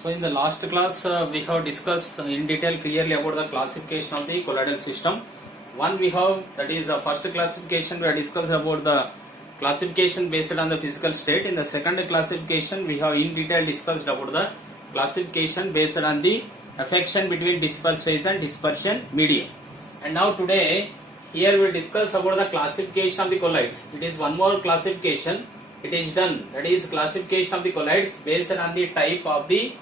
So in the last class we have discussed in detail clearly about the classification of the colloidal system. One we have, that is the first classification, we have discussed about the classification based on the physical state. In the second classification we have in detail discussed about the classification based on the affection between disperse phase and dispersion medium. And now today here we will discuss about the classification of the colloids. It is one more classification. It is done, that is classification of the colloids based on the type of the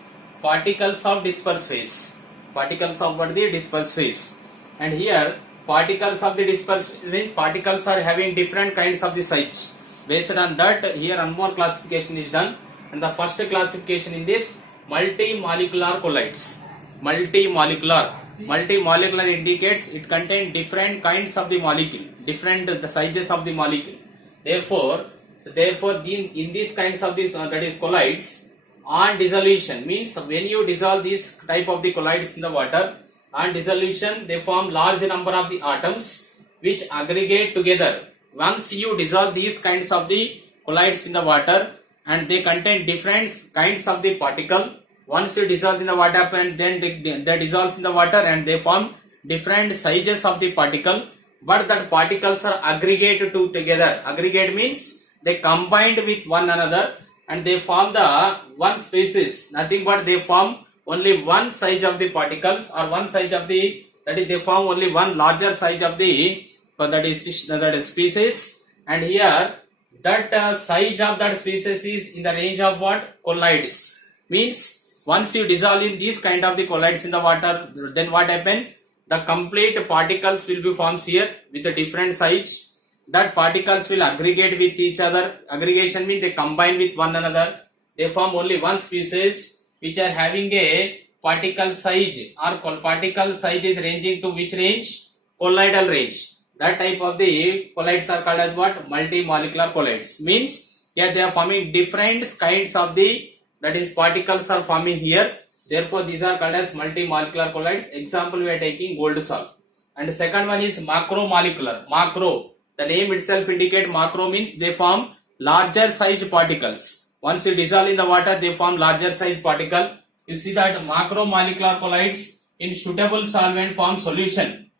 particles of disperse phase. Particles of what? The disperse phase. And here particles of the disperse phase means particles are having different kinds of the size. Based on that, here one more classification is done. And the first classification in this multi-molecular colloids. Multi-molecular indicates it contains different kinds of the molecule, different the sizes of the molecule. Therefore in these kinds of this that is colloids, on dissolution means when you dissolve this type of the colloids in the water, on dissolution they form large number of the atoms which aggregate together. Once you dissolve these kinds of the colloids in the water and they contain different kinds of the particle, once you dissolve in the water and then they dissolve in the water and they form different sizes of the particle, but that particles are aggregated together. Aggregate means they combined with one another and they form the one species, nothing but they form only one size of the particles or one size of the, that is they form only one larger size of the that is species. And here that size of that species is in the range of what? Colloids. Means once you dissolve in these kind of the colloids in the water, then what happens? The complete particles will be formed here with a different size. That particles will aggregate with each other. Aggregation means they combine with one another. They form only one species which are having a particle size, or particle size is ranging to which range? Colloidal range. That type of the colloids are called as what? Multi-molecular colloids. Means here they are forming different kinds of the, that is particles are forming here. Therefore these are called as multi-molecular colloids. Example we are taking gold salt. And the second one is macromolecular. Macro. The name itself indicate macro means they form larger size particles. Once you dissolve in the water, they form larger size particle. You see that macromolecular colloids in suitable solvent form solution.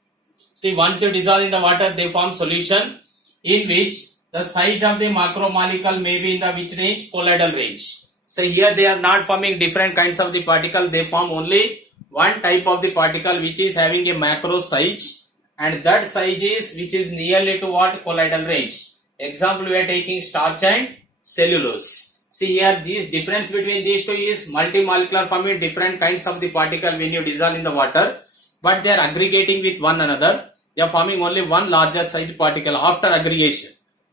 See, once you dissolve in the water, they form solution in which the size of the macromolecule may be in the which range? Colloidal range. So here they are not forming different kinds of the particle. They form only one type of the particle which is having a macro size. And that size is which is nearly to what? Colloidal range. Example we are taking starch and cellulose. See here this difference between these two is multi-molecular forming different kinds of the particle when you dissolve in the water, but they are aggregating with one another. They are forming only one larger size particle after aggregation.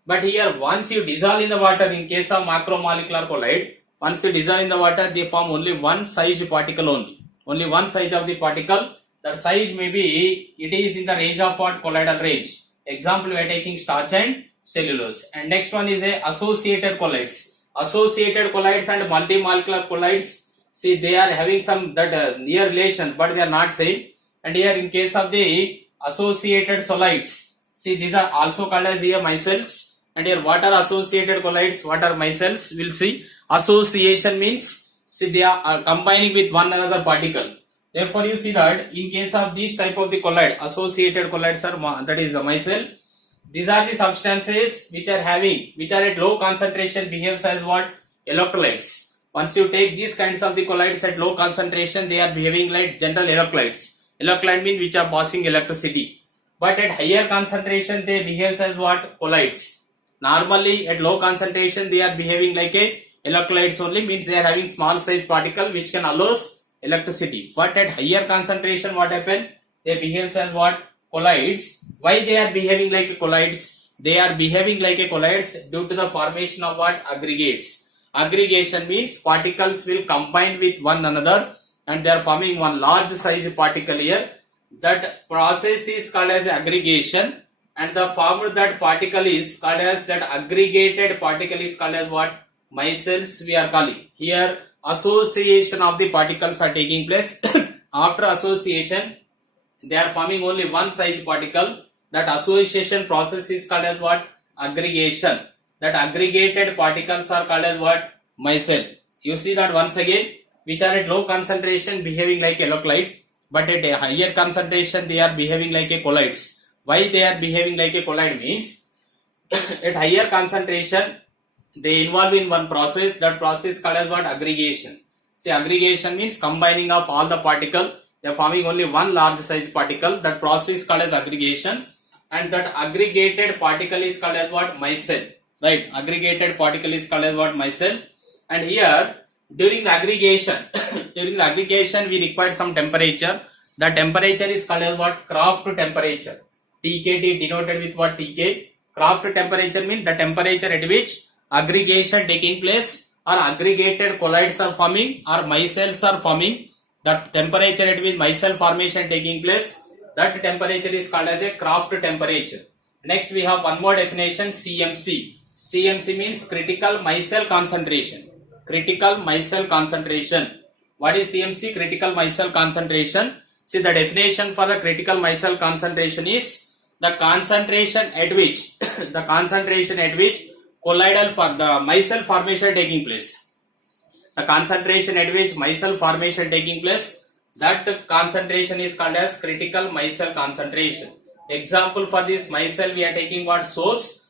But here once you dissolve in the water, in case of macromolecular colloid, once you dissolve in the water they form only one size particle only one size of the particle. That size may be, it is in the range of what? Colloidal range. Example we are taking starch and cellulose. And next one is a associated colloids. Associated colloids and multi-molecular colloids, see they are having some that near relation but they are not same. And here in case of the associated solids, see these are also called as here micelles. And here what are associated colloids, what are micelles? We'll see. Association means see they are combining with one another particle. Therefore you see that in case of this type of the colloid, associated colloids are, that is a micelle. These are the substances which are at low concentration behaves as what? Electrolytes. Once you take these kinds of the colloids at low concentration, they are behaving like general electrolytes. Electrolyte means which are passing electricity. But at higher concentration they behaves as what? Colloids. Normally at low concentration they are behaving like a electrolytes only, means they are having small size particle which can allow electricity. But at higher concentration what happen? They behave as what? Colloids. Why they are behaving like a colloids? They are behaving like a colloids due to the formation of what? Aggregates. Aggregation means particles will combine with one another and they are forming one large size particle here. That process is called as aggregation, and the form that particle is called as, that aggregated particle is called as what? Micelles we are calling. Here association of the particles are taking place. After association they are forming only one size particle. That association process is called as what? Aggregation. That aggregated particles are called as what? Micelle. You see that once again, which are at low concentration behaving like haloclide, but at a higher concentration they are behaving like a colloids. Why they are behaving like a colloid means at higher concentration they involve in one process. That process called as what? Aggregation. See, aggregation means combining of all the particle. They are forming only one large size particle. That process called as aggregation, and that aggregated particle is called as what? Micelle. Right? Aggregated particle is called as what? Micelle. And here during the aggregation, we require some temperature. The temperature is called as what? Kraft temperature. TKT denoted with what? TK. Kraft temperature means the temperature at which aggregation taking place, or aggregated colloids are forming, or micelles are forming. The temperature at which micelle formation taking place, that temperature is called as a Kraft temperature. Next we have one more definition, CMC. CMC means critical micelle concentration. Critical micelle concentration. What is CMC? Critical micelle concentration. See, the definition for the critical micelle concentration is the concentration at which colloidal for the micelle formation taking place. The concentration at which micelle formation taking place, that concentration is called as critical micelle concentration. Example for this micelle we are taking what? Soaps,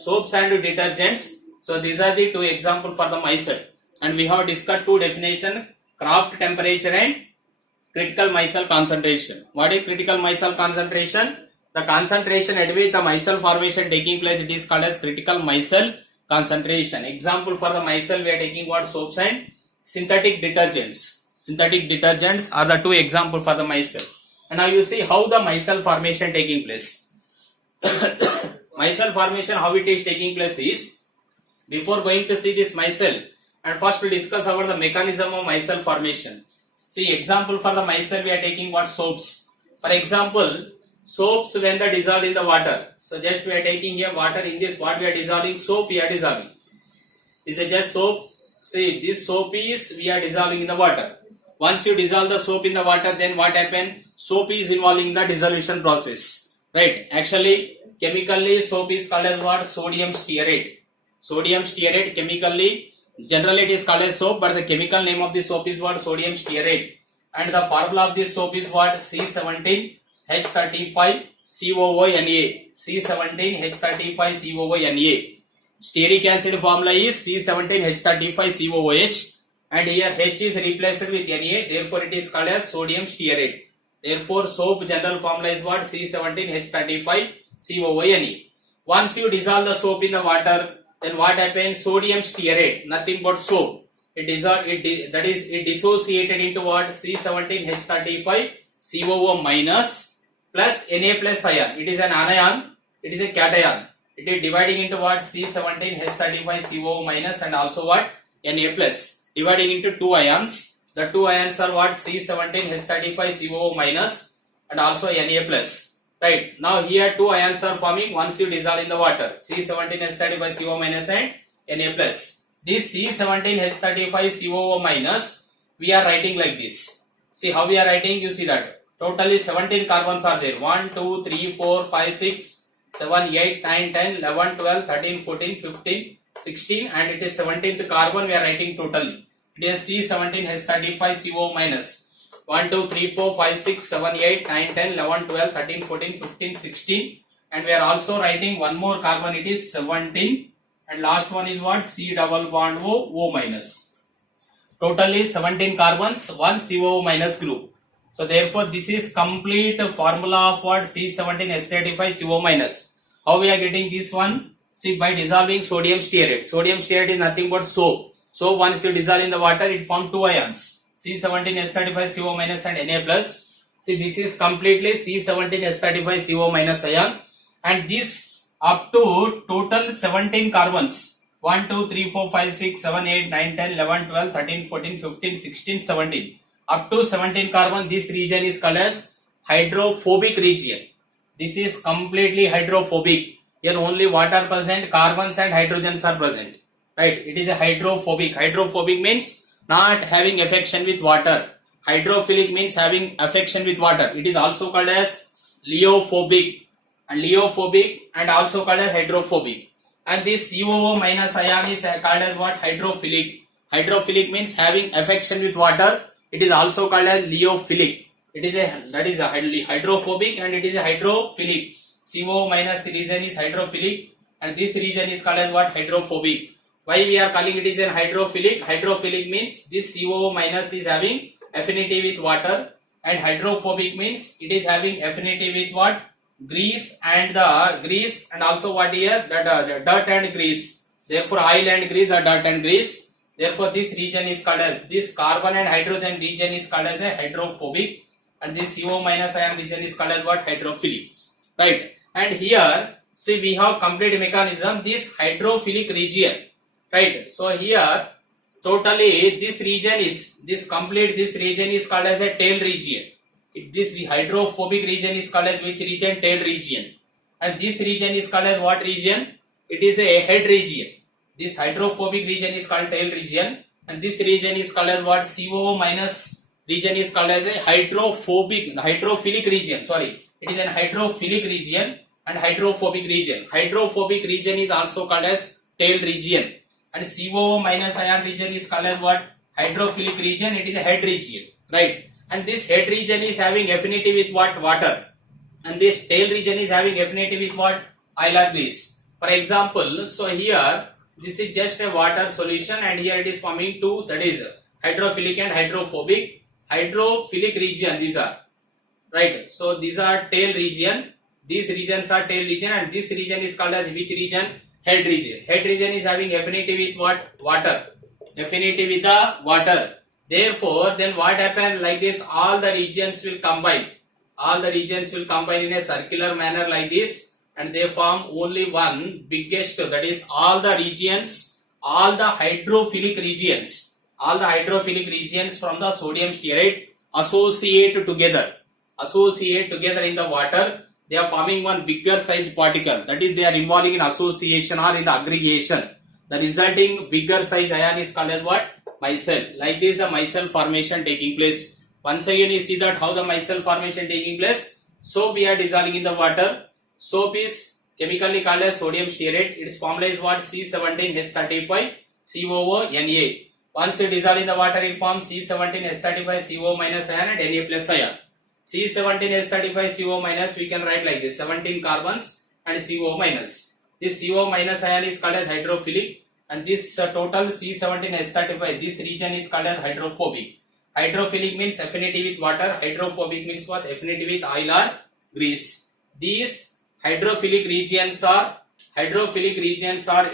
soaps and detergents. So these are the two examples for the micelle, and we have discussed two definition: Kraft temperature and critical micelle concentration. What is critical micelle concentration? The concentration at which the micelle formation taking place, it is called as critical micelle concentration. Example for the micelle we are taking what? Soaps and synthetic detergents. Synthetic detergents are the two examples for the micelle. And now you see how the micelle formation taking place. Micelle formation, how it is taking place is, before going to see this micelle, and first we discuss about the mechanism of micelle formation. See, example for the micelle we are taking what? Soaps. For example, soaps when they dissolve in the water. So just we are taking here water. In this what we are dissolving? Soap we are dissolving. This is just soap. See, this soap is we are dissolving in the water. Once you dissolve the soap in the water, then what happen? Soap is involving in the dissolution process. Right? Actually, chemically soap is called as what? Sodium stearate. Sodium stearate chemically, generally it is called as soap, but the chemical name of the soap is what? Sodium stearate. And the formula of this soap is what? C17H35 COONA. C17H35 COONA. Stearic acid formula is C17H35 COOH, and here H is replaced with Na, therefore it is called as sodium stearate. Therefore soap general formula is what? C17H35 COONA. Once you dissolve the soap in the water, then what happens? Sodium stearate, nothing but soap. It dissociated into what? C17H35 COO minus plus Na plus ion. It is an anion, it is a cation. It is dividing into what? C17H35 COO minus and also what? Na plus. Dividing into two ions. The two ions are what? C17H35 COO minus and also Na plus. Right. Now here two ions are forming once you dissolve in the water. C17H35 COO minus and Na plus. This C17H35 COO minus we are writing like this. See how we are writing? You see that totally 17 carbons are there. 1, 2, 3, 4, 5, 6, 7, 8, 9, 10, 11, 12, 13, 14, 15, 16, and it is 17th carbon we are writing totally. It is C17H35 COO minus. 1, 2, 3, 4, 5, 6, 7, 8, 9, 10, 11, 12, 13, 14, 15, 16, and we are also writing one more carbon, it is 17, and last one is what? C double bond O minus. Totally 17 carbons, one COO minus group. So therefore this is complete formula of what? C17H35 COO minus. How we are getting this one? See, by dissolving sodium stearate. Sodium stearate is nothing but soap. So once you dissolve in the water, it forms two ions. C17H35 CO minus and Na plus. See, this is completely C17H35 CO minus ion, and this up to total 17 carbons. 1, 2, 3, 4, 5, 6, 7, 8, 9, 10, 11, 12, 13, 14, 15, 16, 17. Up to 17 carbon, this region is called as hydrophobic region. This is completely hydrophobic. Here only water present, carbons and hydrogens are present. Right? It is a hydrophobic. Hydrophobic means not having affection with water. Hydrophilic means having affection with water. It is also called as leophobic and also called as hydrophobic. And this COO minus ion is called as what? Hydrophilic. Hydrophilic means having affection with water. It is also called as lipophilic. It is a hydrophobic and it is a hydrophilic. CO minus region is hydrophilic and this region is called as what? Hydrophobic. Why we are calling it is a hydrophilic? Hydrophilic means this CO minus is having affinity with water, and hydrophobic means it is having affinity with what? Grease and also what here? The dirt and grease. Therefore oil and grease are dirt and grease. Therefore this region is called as, this carbon and hydrogen region is called as a hydrophobic, and this CO minus ion region is called as what? Hydrophilic. Right. And here see we have complete mechanism, this hydrophilic region. Right. So here totally this region is, this region is called as a tail region. This hydrophobic region is called as which region? Tail region. And this region is called as what region? It is a head region. This hydrophobic region is called tail region, and this region is called as what? CO minus region is called as a hydrophilic region. Sorry, it is an hydrophilic region and hydrophobic region. Hydrophobic region is also called as tail region, and CO minus ion region is called as what? Hydrophilic region. It is a head region, right? And this head region is having affinity with what? Water, and this tail region is having affinity with what? Oil or grease. For example, so here this is just a water solution, and here it is forming two, that is hydrophilic and hydrophobic. Hydrophilic region these are, right? So these are tail region, these regions are tail region, and this region is called as which region? Head region. Head region is having affinity with what? Water. Affinity with the water. Therefore then what happens? Like this, all the regions will combine. All the regions will combine in a circular manner like this, and they form only one biggest, that is all the regions, all the hydrophilic regions from the sodium stearate associate together in the water. They are forming one bigger size particle, that is they are involving in association or in the aggregation. The resulting bigger size ion is called as what? Micelle. Like this the micelle formation taking place. Once again you see that how the micelle formation taking place. Soap we are dissolving in the water. Soap is chemically called as sodium stearate. Its formula is what? C17H35 COO Na. Once you dissolve in the water, it forms C17H35 CO minus ion and Na plus ion. C17H35 CO minus we can write like this, 17 carbons and CO minus. This CO minus ion is called as hydrophilic, and this total C17H35, this region is called as hydrophobic. Hydrophilic means affinity with water. Hydrophobic means what? Affinity with oil or grease. These hydrophilic regions are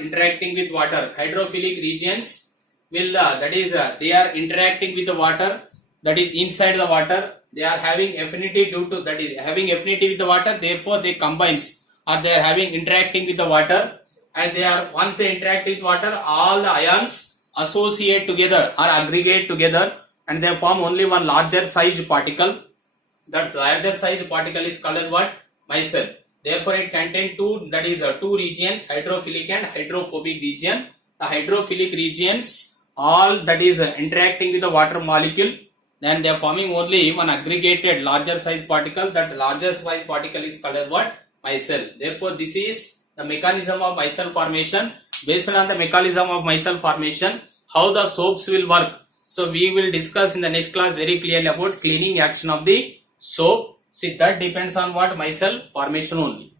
interacting with water. Hydrophilic regions will they are interacting with the water, that is inside the water. They are having affinity due to that is having affinity with the water. Therefore they combines, or they are having interacting with the water, and they are, once they interact with water, all the ions associate together or aggregate together, and they form only one larger size particle. That larger size particle is called as what? Micelle. Therefore it contains two, that is two regions, hydrophilic and hydrophobic region. The hydrophilic regions all that is interacting with the water molecule, then they are forming only one aggregated larger size particle. That larger size particle is called as what? Micelle. Therefore this is the mechanism of micelle formation. Based on the mechanism of micelle formation, how the soaps will work, so we will discuss in the next class very clearly about cleaning action of the soap. See, that depends on what? Micelle formation only.